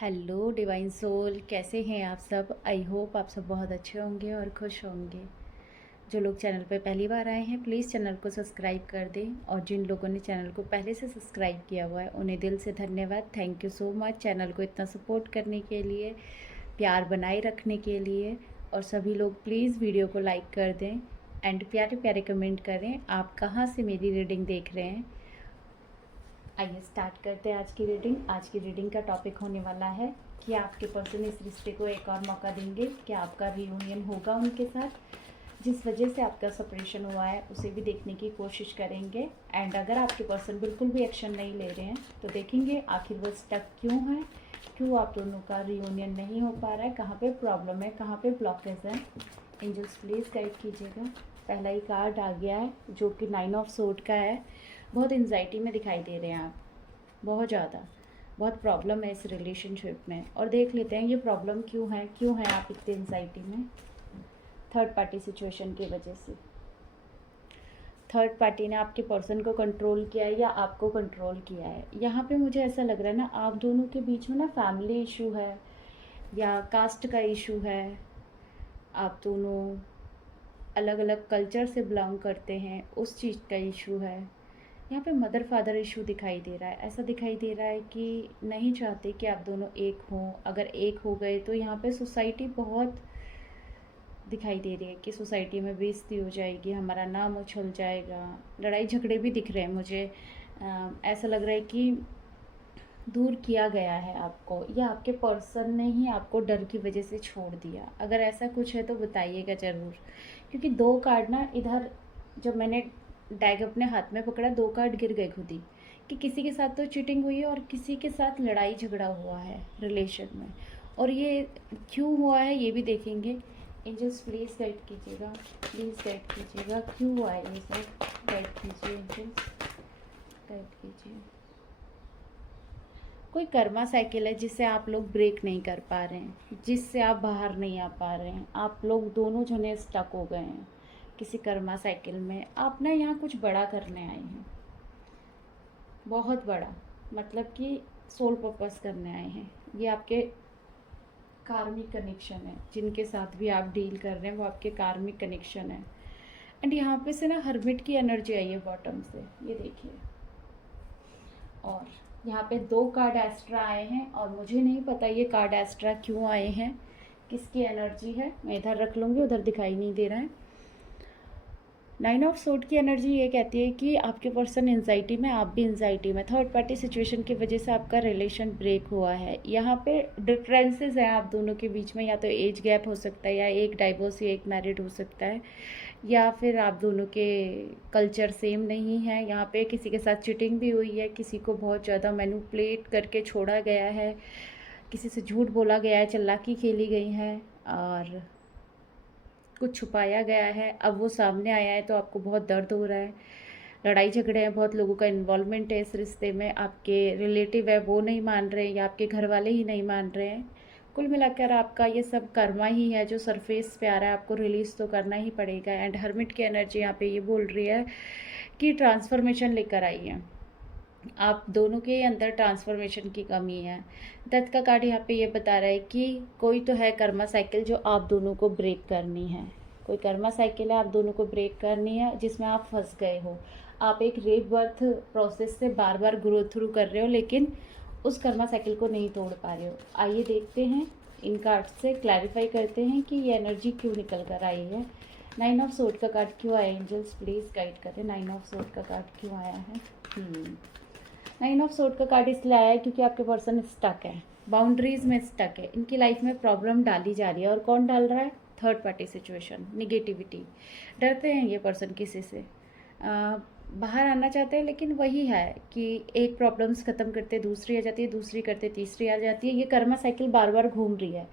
Hello divine soul, कैसे हैं आप सब। आई होप आप सब बहुत अच्छे होंगे और खुश होंगे। जो लोग चैनल पर पहली बार आए हैं प्लीज़ चैनल को सब्सक्राइब कर दें, और जिन लोगों ने चैनल को पहले से सब्सक्राइब किया हुआ है उन्हें दिल से धन्यवाद। Thank you so much channel को इतना सपोर्ट करने के लिए, प्यार बनाए रखने के लिए। और सभी लोग प्लीज़ वीडियो को लाइक कर दें एंड प्यारे प्यारे कमेंट करें आप कहाँ से मेरी रीडिंग देख रहे हैं। आइए स्टार्ट करते हैं आज की रीडिंग। आज की रीडिंग का टॉपिक होने वाला है कि आपके पर्सन इस रिश्ते को एक और मौका देंगे, क्या आपका रियूनियन होगा उनके साथ, जिस वजह से आपका सेपरेशन हुआ है उसे भी देखने की कोशिश करेंगे। एंड अगर आपके पर्सन बिल्कुल भी एक्शन नहीं ले रहे हैं तो देखेंगे आखिर वो स्टक क्यों है, क्यों आप दोनों का रियूनियन नहीं हो पा रहा है, कहाँ पे प्रॉब्लम है, कहाँ पे ब्लॉकेज है। एंजल्स प्लीज़ गाइड कीजिएगा। पहला ही कार्ड आ गया है जो कि 9 ऑफ सोर्ड का है। बहुत एंजाइटी में दिखाई दे रहे हैं आप, बहुत ज़्यादा, बहुत प्रॉब्लम है इस रिलेशनशिप में। और देख लेते हैं ये प्रॉब्लम क्यों है आप इतने एंजाइटी में। थर्ड पार्टी सिचुएशन की वजह से थर्ड पार्टी ने आपके पर्सन को कंट्रोल किया है या आपको कंट्रोल किया है। यहाँ पे मुझे ऐसा लग रहा है ना, आप दोनों के बीच में ना फैमिली इशू है या कास्ट का इशू है। आप दोनों अलग अलग कल्चर से बिलोंग करते हैं, उस चीज़ का इशू है। यहाँ पे मदर फादर इशू दिखाई दे रहा है। ऐसा दिखाई दे रहा है कि नहीं चाहते कि आप दोनों एक हों। अगर एक हो गए तो यहाँ पे सोसाइटी बहुत दिखाई दे रही है कि सोसाइटी में बेइज्जती हो जाएगी, हमारा नाम उछल जाएगा। लड़ाई झगड़े भी दिख रहे हैं मुझे। ऐसा लग रहा है कि दूर किया गया है आपको, या आपके पर्सन ने ही आपको डर की वजह से छोड़ दिया। अगर ऐसा कुछ है तो बताइएगा ज़रूर, क्योंकि दो कार्ड ना इधर, जब मैंने डैग अपने हाथ में पकड़ा, दो कार्ड गिर गए खुद ही, कि किसी के साथ तो चीटिंग हुई है और किसी के साथ लड़ाई झगड़ा हुआ है रिलेशन में। और ये क्यों हुआ है ये भी देखेंगे। एंजल्स प्लीज़ गाइड कीजिएगा, प्लीज़ गाइड कीजिएगा, क्यों हुआ है ये सब। गाइड कीजिए एंजल्स, गाइड कीजिए। कोई कर्मा साइकिल है जिससे आप लोग ब्रेक नहीं कर पा रहे हैं, जिससे आप बाहर नहीं आ पा रहे हैं। आप लोग दोनों जने स्टक हो गए हैं किसी कर्मा साइकिल में। आप ना यहाँ कुछ बड़ा करने आए हैं, बहुत बड़ा, मतलब कि सोल पर्पस करने आए हैं। ये आपके कार्मिक कनेक्शन है, जिनके साथ भी आप डील कर रहे हैं वो आपके कार्मिक कनेक्शन है। एंड यहाँ पे से ना हर्मिट की एनर्जी आई है बॉटम से, ये देखिए। और यहाँ पे दो कार्ड एस्ट्रा आए हैं, और मुझे नहीं पता ये कार्ड एस्ट्रा क्यों आए हैं, किसकी एनर्जी है। मैं इधर रख लूँगी, उधर दिखाई नहीं दे रहा है। 9 ऑफ सोर्ड की एनर्जी ये कहती है कि आपके पर्सन एंजाइटी में, आप भी एंजाइटी में। थर्ड पार्टी सिचुएशन की वजह से आपका रिलेशन ब्रेक हुआ है। यहाँ पे डिफरेंसेस हैं आप दोनों के बीच में, या तो एज गैप हो सकता है, या एक डाइवोर्स या एक मैरिड हो सकता है, या फिर आप दोनों के कल्चर सेम नहीं है। यहाँ पे किसी के साथ चीटिंग भी हुई है, किसी को बहुत ज़्यादा मैनिपुलेट करके छोड़ा गया है, किसी से झूठ बोला गया है, चालाकी खेली गई है, और कुछ छुपाया गया है। अब वो सामने आया है तो आपको बहुत दर्द हो रहा है। लड़ाई झगड़े हैं, बहुत लोगों का इन्वॉल्वमेंट है इस रिश्ते में। आपके रिलेटिव है वो नहीं मान रहे हैं, या आपके घर वाले ही नहीं मान रहे हैं। कुल मिलाकर आपका ये सब कर्मा ही है जो सरफेस पे आ रहा है, आपको रिलीज़ तो करना ही पड़ेगा। एंड हर्मिट की एनर्जी यहाँ पे ये बोल रही है कि ट्रांसफॉर्मेशन लेकर आई है। आप दोनों के अंदर ट्रांसफॉर्मेशन की कमी है। डेथ का कार्ड यहाँ पे ये बता रहा है कि कोई तो है कर्मा साइकिल जो आप दोनों को ब्रेक करनी है। कोई कर्मा साइकिल है आप दोनों को ब्रेक करनी है, जिसमें आप फंस गए हो। आप एक रीबर्थ प्रोसेस से बार बार ग्रो थ्रू कर रहे हो, लेकिन उस कर्मा साइकिल को नहीं तोड़ पा रहे हो। आइए देखते हैं, इन कार्ड से क्लैरिफाई करते हैं कि ये एनर्जी क्यों निकल कर आई है। 9 ऑफ सोर्ड का कार्ड क्यों आया, एंजल्स प्लीज़ गाइड करें। 9 ऑफ सोर्ड का कार्ड क्यों आया है। 9 ऑफ सोर्ड का कार्ड इसलिए आया है क्योंकि आपके पर्सन स्टक है, बाउंड्रीज में स्टक है। इनकी लाइफ में प्रॉब्लम डाली जा रही है, और कौन डाल रहा है, थर्ड पार्टी सिचुएशन, निगेटिविटी। डरते हैं ये पर्सन किसी से, बाहर आना चाहते हैं, लेकिन वही है कि एक प्रॉब्लम्स ख़त्म करते दूसरी आ जाती है, दूसरी करते तीसरी आ जाती है। ये कर्मा साइकिल बार बार घूम रही है।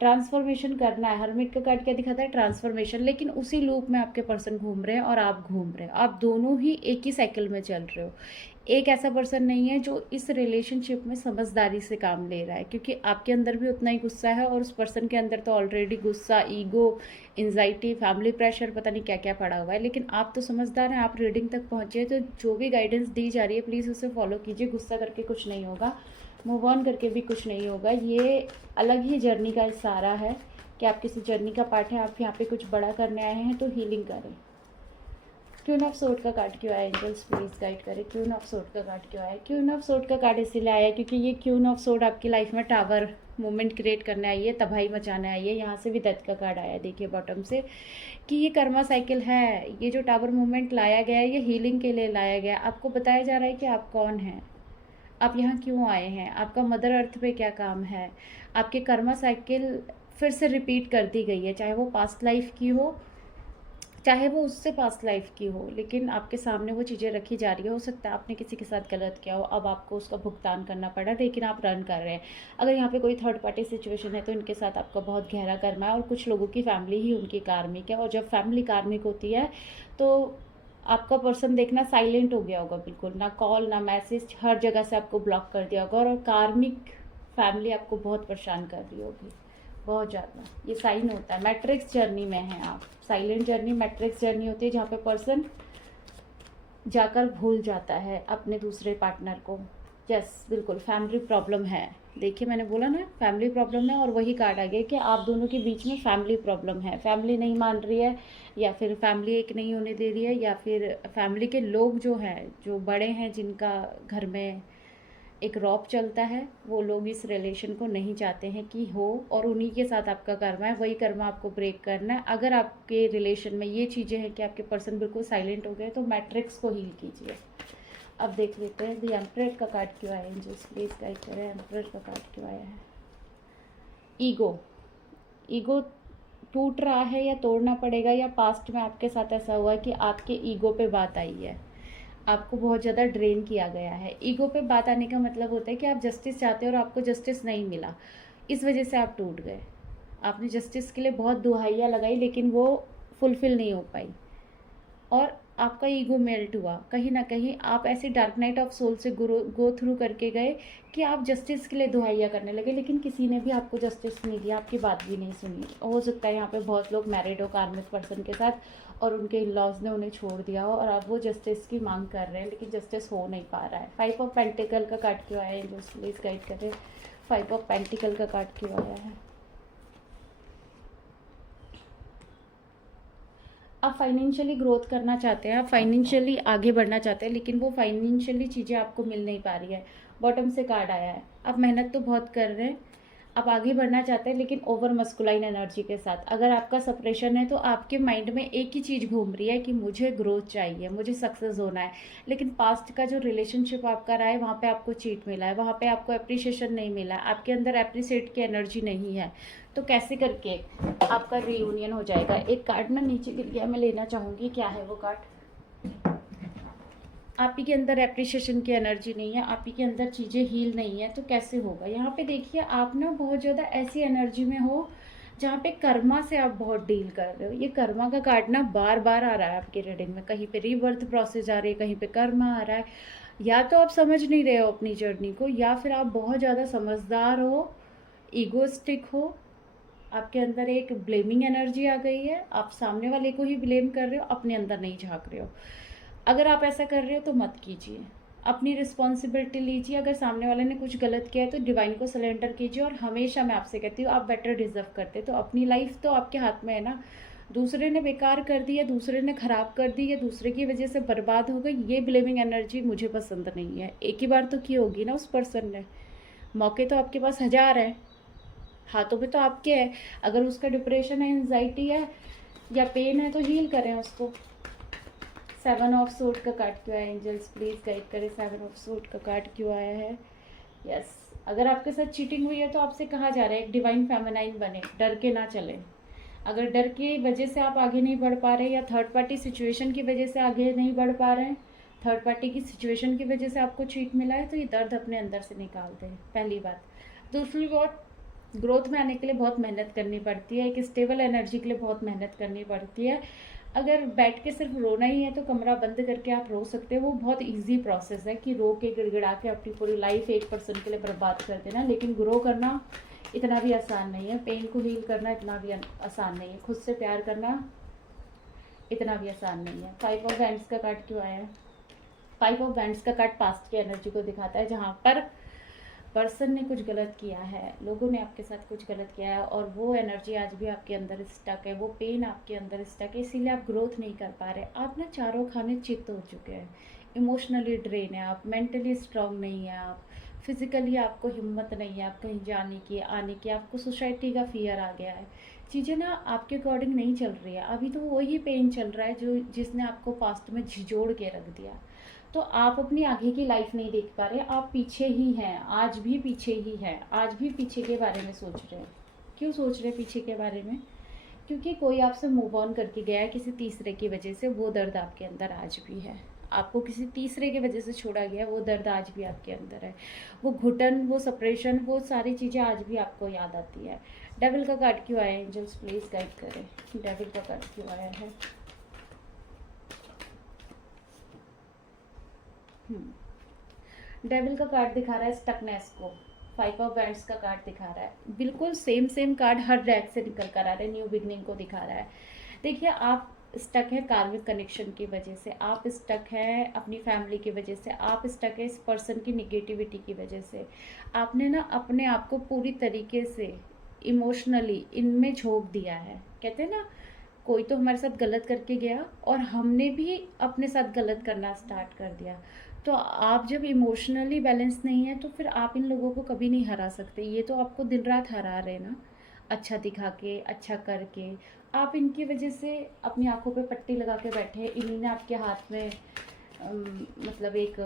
ट्रांसफॉर्मेशन करना है। हर्मिट का कार्ड क्या दिखाता है, ट्रांसफॉर्मेशन। लेकिन उसी लूप में आपके पर्सन घूम रहे हैं और आप घूम रहे हैं। आप दोनों ही एक ही साइकिल में चल रहे हो। एक ऐसा पर्सन नहीं है जो इस रिलेशनशिप में समझदारी से काम ले रहा है, क्योंकि आपके अंदर भी उतना ही गुस्सा है, और उस पर्सन के अंदर तो ऑलरेडी गुस्सा, ईगो, एंजाइटी, फैमिली प्रेशर, पता नहीं क्या क्या पड़ा हुआ है। लेकिन आप तो समझदार हैं, आप रीडिंग तक पहुँचे। तो जो भी गाइडेंस दी जा रही है प्लीज़ उसे फॉलो कीजिए। गुस्सा करके कुछ नहीं होगा। मूव ऑन करके भी कुछ नहीं होगा। ये अलग ही जर्नी का इशारा है कि आप किसी जर्नी का पार्ट है, आप यहाँ पे कुछ बड़ा करने आए हैं, तो हीलिंग करें। क्वीन ऑफ सोर्ड का कार्ड क्यों आया एंजल्स, प्लीज़ गाइड करें। क्वीन ऑफ सोर्ड का कार्ड क्यों आया? क्वीन ऑफ सोर्ड का कार्ड इसीलिए आया क्योंकि ये क्वीन ऑफ सोर्ड आपकी लाइफ में टावर मूवमेंट क्रिएट करने आई है, तबाही मचाने आई है। यहाँ से भी डेथ का कार्ड आया, देखिए बॉटम से, कि ये कर्मा साइकिल है। ये जो टावर मूवमेंट लाया गया है, ये हीलिंग के लिए लाया गया है। आपको बताया जा रहा है कि आप कौन हैं, आप यहाँ क्यों आए हैं, आपका मदर अर्थ पे क्या काम है। आपके कर्मा साइकिल फिर से रिपीट कर दी गई है, चाहे वो पास्ट लाइफ की हो, चाहे वो उससे पास्ट लाइफ की हो, लेकिन आपके सामने वो चीज़ें रखी जा रही है। हो सकता है आपने किसी के साथ गलत किया हो, अब आपको उसका भुगतान करना पड़ा, लेकिन आप रन कर रहे हैं। अगर यहाँ पे कोई थर्ड पार्टी सिचुएशन है तो इनके साथ आपका बहुत गहरा कर्मा है, और कुछ लोगों की फैमिली ही उनकी कार्मिक है। और जब फैमिली कार्मिक होती है तो आपका पर्सन देखना साइलेंट हो गया होगा, बिल्कुल ना कॉल ना मैसेज, हर जगह से आपको ब्लॉक कर दिया होगा, और कार्मिक फैमिली आपको बहुत परेशान कर रही होगी, बहुत ज़्यादा। ये साइन होता है, मैट्रिक्स जर्नी में है आप। साइलेंट जर्नी मैट्रिक्स जर्नी होती है, जहाँ पे पर्सन जाकर भूल जाता है अपने दूसरे पार्टनर को। यस, बिल्कुल फैमिली प्रॉब्लम है। देखिए मैंने बोला ना फैमिली प्रॉब्लम है, और वही कार्ड आ गया कि आप दोनों के बीच में फैमिली प्रॉब्लम है। फैमिली नहीं मान रही है, या फिर फैमिली एक नहीं होने दे रही है, या फिर फैमिली के लोग जो हैं, जो बड़े हैं, जिनका घर में एक रौब चलता है, वो लोग इस रिलेशन को नहीं चाहते हैं कि हो, और उन्हीं के साथ आपका कर्मा है। वही कर्मा आपको ब्रेक करना है। अगर आपके रिलेशन में ये चीज़ें हैं कि आपके पर्सन बिल्कुल साइलेंट हो गए, तो मैट्रिक्स को हील कीजिए। अब देख लेते हैं द एम्परर का कार्ड क्यों आया एंजल्स, प्लीज़ गाइड करें। एम्परर का कार्ड क्यों आया है? ईगो, ईगो टूट रहा है या तोड़ना पड़ेगा, या पास्ट में आपके साथ ऐसा हुआ कि आपके ईगो पे बात आई है, आपको बहुत ज़्यादा ड्रेन किया गया है। ईगो पे बात आने का मतलब होता है कि आप जस्टिस चाहते हो और आपको जस्टिस नहीं मिला, इस वजह से आप टूट गए। आपने जस्टिस के लिए बहुत दुहाइयाँ लगाई, लेकिन वो फुलफ़िल नहीं हो पाई, और आपका ईगो मेल्ट हुआ। कहीं ना कहीं आप ऐसे डार्क नाइट ऑफ सोल से गो थ्रू करके गए कि आप जस्टिस के लिए दुहाइयाँ करने लगे, लेकिन किसी ने भी आपको जस्टिस नहीं दिया, आपकी बात भी नहीं सुनी। हो सकता है यहाँ पे बहुत लोग मैरिड हो कार्मिक पर्सन के साथ, और उनके इन लॉज ने उन्हें छोड़ दिया हो, और अब वो जस्टिस की मांग कर रहे हैं, लेकिन जस्टिस हो नहीं पा रहा है। 5 ऑफ पेंटिकल का कार्ड क्यों आया है, प्लीज गाइड करें। 5 ऑफ पेंटिकल का कार्ड क्यों आया है? आप फाइनेंशियली ग्रोथ करना चाहते हैं, आप फाइनेंशियली आगे बढ़ना चाहते हैं, लेकिन वो फाइनेंशियली चीज़ें आपको मिल नहीं पा रही है। बॉटम से कार्ड आया है, आप मेहनत तो बहुत कर रहे हैं, आप आगे बढ़ना चाहते हैं, लेकिन ओवर मस्कुलाइन एनर्जी के साथ। अगर आपका सप्रेशन है तो आपके माइंड में एक ही चीज़ घूम रही है कि मुझे ग्रोथ चाहिए, मुझे सक्सेस होना है, लेकिन पास्ट का जो रिलेशनशिप आपका रहा है, वहाँ पे आपको चीट मिला है, वहाँ पे आपको अप्रिशिएशन नहीं मिला है, आपके अंदर अप्रिशिएट की एनर्जी नहीं है। तो कैसे करके आपका रियूनियन हो जाएगा? एक कार्ड ना नीचे गिर गया, मैं लेना चाहूँगी, क्या है वो कार्ड? आप ही के अंदर एप्रिशिएशन की एनर्जी नहीं है, आप ही के अंदर चीज़ें हील नहीं है, तो कैसे होगा? यहाँ पे देखिए आप ना बहुत ज़्यादा ऐसी एनर्जी में हो जहाँ पे कर्मा से आप बहुत डील कर रहे हो। ये कर्मा का कार्ड ना बार बार आ रहा है आपकी रीडिंग में, कहीं पे रीबर्थ प्रोसेस आ रही है, कहीं पे कर्मा आ रहा है। या तो आप समझ नहीं रहे हो अपनी जर्नी को, या फिर आप बहुत ज़्यादा समझदार हो, ईगोस्टिक हो, आपके अंदर एक ब्लेमिंग एनर्जी आ गई है, आप सामने वाले को ही ब्लेम कर रहे हो, अपने अंदर नहीं झांक रहे हो। अगर आप ऐसा कर रहे हो तो मत कीजिए, अपनी रिस्पॉन्सिबिलिटी लीजिए। अगर सामने वाले ने कुछ गलत किया है तो डिवाइन को सरेंडर कीजिए। और हमेशा मैं आपसे कहती हूँ, आप बेटर डिजर्व करते, तो अपनी लाइफ तो आपके हाथ में है ना। दूसरे ने बेकार कर दी, या दूसरे ने ख़राब कर दी, या दूसरे की वजह से बर्बाद हो गई, ये ब्लेमिंग एनर्जी मुझे पसंद नहीं है। एक ही बार तो की होगी ना उस पर्सन ने, मौके तो आपके पास 1000 है, हाथों में तो आपके है। अगर उसका डिप्रेशन है, एंजाइटी है, या पेन है, तो हील करें उसको। 7 ऑफ सोर्ड का कार्ड क्यों आया एंजल्स, प्लीज़ गाइड करें। 7 ऑफ सोर्ड का कार्ड क्यों आया है? यस, अगर आपके साथ चीटिंग हुई है तो आपसे कहा जा रहा है एक डिवाइन फेमिनाइन बने, डर के ना चलें। अगर डर की वजह से आप आगे नहीं बढ़ पा रहे, या थर्ड पार्टी सिचुएशन की वजह से आगे नहीं बढ़ पा रहे हैं, थर्ड पार्टी की सिचुएशन की वजह से आपको चीट मिला है, तो ये दर्द अपने अंदर से निकाल दें, पहली बात। दूसरी बात, ग्रोथ में आने के लिए बहुत मेहनत करनी पड़ती है, एक स्टेबल एनर्जी के लिए बहुत मेहनत करनी पड़ती है। अगर बैठ के सिर्फ रोना ही है तो कमरा बंद करके आप रो सकते हो, वो बहुत इजी प्रोसेस है कि रो के गिड़गिड़ा के अपनी पूरी लाइफ एक पर्सन के लिए बर्बाद कर देना। लेकिन ग्रो करना इतना भी आसान नहीं है, पेन को हील करना इतना भी आसान नहीं है, खुद से प्यार करना इतना भी आसान नहीं है। 5 ऑफ वैंड्स का कार्ड क्यों आया है? 5 ऑफ वैंड्स का कार्ड पास्ट की एनर्जी को दिखाता है, जहाँ पर पर्सन ने कुछ गलत किया है, लोगों ने आपके साथ कुछ गलत किया है, और वो एनर्जी आज भी आपके अंदर स्टक है, वो पेन आपके अंदर स्टक है, इसीलिए आप ग्रोथ नहीं कर पा रहे। आप ना चारों खाने चित्त हो चुके हैं, इमोशनली ड्रेन है आप, मेंटली स्ट्रांग नहीं है आप, फिज़िकली आपको हिम्मत नहीं है आप कहीं जाने की आने की, आपको सोसाइटी का फियर आ गया है, चीज़ें ना आपके अकॉर्डिंग नहीं चल रही है। अभी तो वही पेन चल रहा है जो जिसने आपको पास्ट में झिझोड़ के रख दिया। तो आप अपनी आगे की लाइफ नहीं देख पा रहे, आप पीछे ही हैं, आज भी पीछे ही हैं, आज भी पीछे के बारे में सोच रहे हैं। क्यों सोच रहे हैं पीछे के बारे में? क्योंकि कोई आपसे मूव ऑन करके गया है किसी तीसरे की वजह से, वो दर्द आपके अंदर आज भी है। आपको किसी तीसरे की वजह से छोड़ा गया, वो दर्द आज भी आपके अंदर है, वो घुटन, वो सेपरेशन, वो सारी चीज़ें आज भी आपको याद आती है। डेविल का कार्ड क्यों आया? एंजल्स प्लीज़ गाइड करें, डेविल का कार्ड क्यों आया है? डेविल का कार्ड दिखा रहा है स्टकनेस को, 5 ऑफ वैंड्स का कार्ड दिखा रहा है, बिल्कुल सेम कार्ड हर डेक से निकल कर आ रहा है, न्यू बिगनिंग को दिखा रहा है। देखिए आप स्टक है कार्मिक कनेक्शन की वजह से, आप स्टक है अपनी फैमिली की वजह से, आप स्टक है इस पर्सन की निगेटिविटी की वजह से। आपने ना अपने आप को पूरी तरीके से इमोशनली इनमें झोंक दिया है। कहते हैं ना, कोई तो हमारे साथ गलत करके गया और हमने भी अपने साथ गलत करना स्टार्ट कर दिया। तो आप जब इमोशनली बैलेंस नहीं है तो फिर आप इन लोगों को कभी नहीं हरा सकते। ये तो आपको दिन रात हरा रहे ना, अच्छा दिखा के, अच्छा करके। आप इनकी वजह से अपनी आंखों पे पट्टी लगा के बैठे, इन्हीं ने आपके हाथ में मतलब एक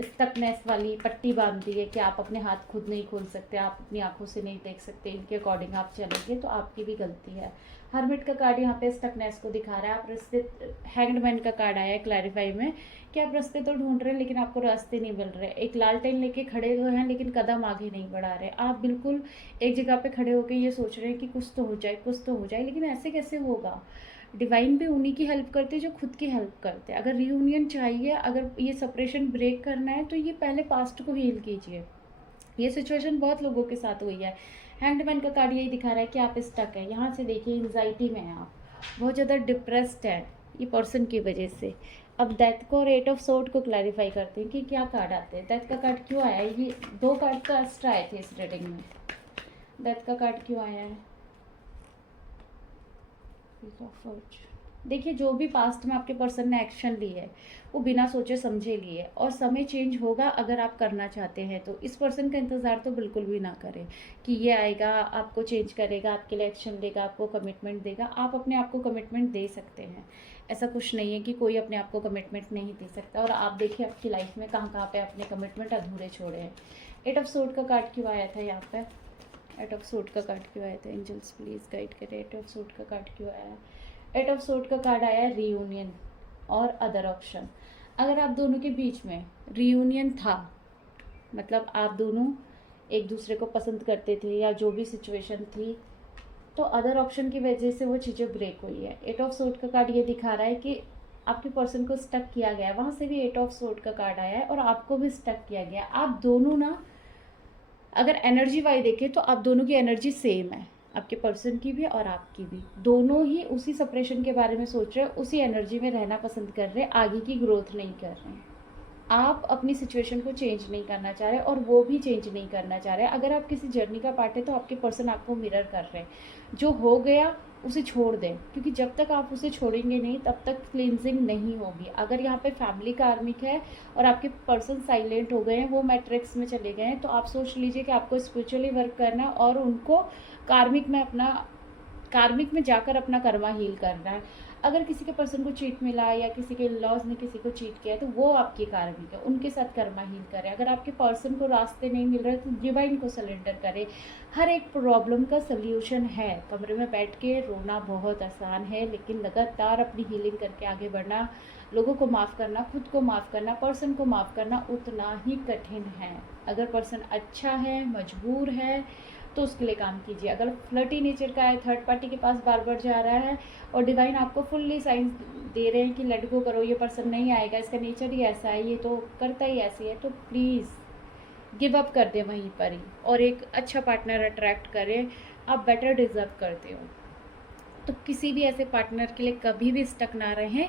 स्टकनेस वाली पट्टी बांध दी है कि आप अपने हाथ खुद नहीं खोल सकते, आप अपनी आंखों से नहीं देख सकते, इनके अकॉर्डिंग आप चलेंगे तो आपकी भी गलती है। हरमिट का कार्ड यहाँ पे स्टकनेस को दिखा रहा है। आप रास्ते, हैंग्ड का कार्ड आया है क्लैरिफाई में कि आप रास्ते तो ढूंढ रहे हैं लेकिन आपको रास्ते नहीं मिल रहे, एक लालटेन लेके खड़े हुए हैं लेकिन कदम आगे नहीं बढ़ा रहे। आप बिल्कुल एक जगह पे खड़े होकर ये सोच रहे हैं कि कुछ तो हो जाए, कुछ तो हो जाए, लेकिन ऐसे कैसे होगा? डिवाइन भी उन्हीं की हेल्प करते हैं जो खुद की हेल्प करते हैं। अगर रीयूनियन चाहिए, अगर ये सेपरेशन ब्रेक करना है तो ये पहले पास्ट को हील कीजिए। ये सिचुएशन बहुत लोगों के साथ हुई है। हैंगमैन का कार्ड यही दिखा रहा है कि आप स्टक है, यहाँ से देखिए एंजाइटी में हैं आप, बहुत ज़्यादा डिप्रेस्ड है ये पर्सन की वजह से। अब डेथ को और 8 ऑफ सोर्ड को क्लैरिफाई करते हैं कि क्या कार्ड आते हैं। डेथ का कार्ड क्यों आया है? ये 2 कार्ड तो एक्स्ट्रा आए थे इस रीडिंग में। डेथ का कार्ड क्यों आया है? देखिए, जो भी पास्ट में आपके पर्सन ने एक्शन ली है वो बिना सोचे समझे लिए, और समय चेंज होगा अगर आप करना चाहते हैं तो। इस पर्सन का इंतज़ार तो बिल्कुल भी ना करें कि ये आएगा, आपको चेंज करेगा, आपके लिए एक्शन लेगा, आपको कमिटमेंट देगा। आप अपने आप को कमिटमेंट दे सकते हैं, ऐसा कुछ नहीं है कि कोई अपने आप को कमिटमेंट नहीं दे सकता। और आप देखिए आपकी लाइफ में कहाँ कहाँ पे अपने कमिटमेंट अधूरे छोड़े हैं। 8 ऑफ सोर्ड का कार्ड क्यों आया था यहाँ पे? 8 ऑफ सोर्ड का कार्ड क्यों आया था? एंजल्स प्लीज़ गाइड करें, 8 ऑफ सोर्ड का कार्ड क्यों आया है? 8 ऑफ सोर्ड का कार्ड आया है रीयूनियन और अदर ऑप्शन। अगर आप दोनों के बीच में रीयूनियन था, मतलब आप दोनों एक दूसरे को पसंद करते थे या जो भी सिचुएशन थी, तो अदर ऑप्शन की वजह से वो चीज़ें ब्रेक हुई है। 8 ऑफ सोर्ड का कार्ड ये दिखा रहा है कि आपके पर्सन को स्टक किया गया है, वहाँ से भी 8 ऑफ सोर्ड का कार्ड आया है और आपको भी स्टक किया गया। आप दोनों ना, अगर एनर्जी वाइज देखें तो आप दोनों की एनर्जी सेम है, आपके पर्सन की भी और आपकी भी। दोनों ही उसी सेपरेशन के बारे में सोच रहे हैं, उसी एनर्जी में रहना पसंद कर रहे हैं, आगे की ग्रोथ नहीं कर रहे हैं। आप अपनी सिचुएशन को चेंज नहीं करना चाह रहे और वो भी चेंज नहीं करना चाह रहे। अगर आप किसी जर्नी का पार्ट है तो आपके पर्सन आपको मिरर कर रहे हैं। जो हो गया उसे छोड़ दें, क्योंकि जब तक आप उसे छोड़ेंगे नहीं तब तक क्लींजिंग नहीं होगी। अगर यहाँ पे फैमिली कार्मिक है और आपके पर्सन साइलेंट हो गए हैं, वो मैट्रिक्स में चले गए हैं, तो आप सोच लीजिए कि आपको स्पिरिचुअली वर्क करना है और उनको कार्मिक में जाकर अपना कर्मा हील करना है। अगर किसी के पर्सन को चीट मिला या किसी के लॉज ने किसी को चीट किया है तो वो आपकी कार्मिक है, उनके साथ कर्मा हील करें। अगर आपके पर्सन को रास्ते नहीं मिल रहे तो डिवाइन को सरेंडर करें। हर एक प्रॉब्लम का सल्यूशन है। कमरे में बैठ के रोना बहुत आसान है, लेकिन लगातार अपनी हीलिंग करके आगे बढ़ना, लोगों को माफ़ करना, खुद को माफ़ करना, पर्सन को माफ़ करना उतना ही कठिन है। अगर पर्सन अच्छा है, मजबूर है, तो उसके लिए काम कीजिए। अगर फ्लर्टी नेचर का है, थर्ड पार्टी के पास बार बार जा रहा है और डिवाइन आपको फुल्ली साइंस दे रहे हैं कि लेट गो करो, ये पर्सन नहीं आएगा, इसका नेचर ही ऐसा है, ये तो करता ही ऐसी है, तो प्लीज़ गिव अप कर दें वहीं पर ही और एक अच्छा पार्टनर अट्रैक्ट करें। आप बेटर डिज़र्व करते हो। तो किसी भी ऐसे पार्टनर के लिए कभी भी स्टक ना रहें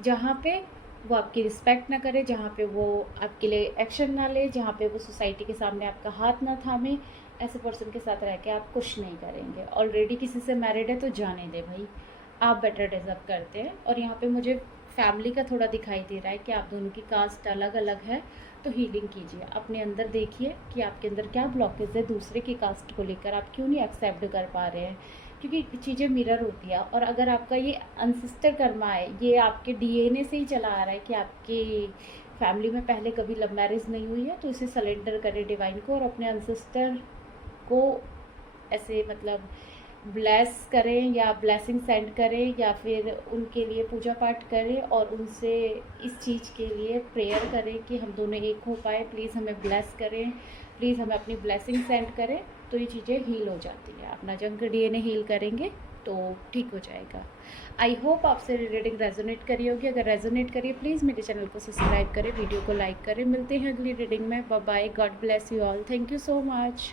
जहाँ पे वो आपकी रिस्पेक्ट ना करे, जहाँ पे वो आपके लिए एक्शन ना ले, जहाँ पे वो सोसाइटी के सामने आपका हाथ ना थामे, ऐसे पर्सन के साथ रह के आप कुछ नहीं करेंगे। ऑलरेडी किसी से मैरिड है तो जाने दे भाई, आप बेटर डिज़र्व करते हैं। और यहाँ पे मुझे फैमिली का थोड़ा दिखाई दे रहा है कि आप दोनों की कास्ट अलग अलग है, तो हीलिंग कीजिए, अपने अंदर देखिए कि आपके अंदर क्या ब्लॉकेज है दूसरे की कास्ट को लेकर, आप क्यों नहीं एक्सेप्ट कर पा रहे हैं, क्योंकि चीज़ें मिरर होती है। और अगर आपका ये अनसिस्टर कर्मा है, ये आपके डीएनए से ही चला आ रहा है कि आपकी फैमिली में पहले कभी लव मैरिज नहीं हुई है, तो इसे सरेंडर करें डिवाइन को और अपने अनसिस्टर को ऐसे मतलब ब्लेस करें या ब्लेसिंग सेंड करें, या फिर उनके लिए पूजा पाठ करें और उनसे इस चीज़ के लिए प्रेयर करें कि हम दोनों एक हो पाए, प्लीज़ हमें ब्लेस करें, प्लीज़ हमें अपनी ब्लेसिंग सेंड करें। तो ये चीज़ें हील हो जाती है, अपना जंक डीएनए हील करेंगे तो ठीक हो जाएगा। आई होप आपसे रीडिंग रेजोनेट करी होगी। अगर रेजोनेट करिए प्लीज़ मेरे चैनल को सब्सक्राइब करें, वीडियो को लाइक करें। मिलते हैं अगली रीडिंग में। Bye bye, God bless you all, thank you so much.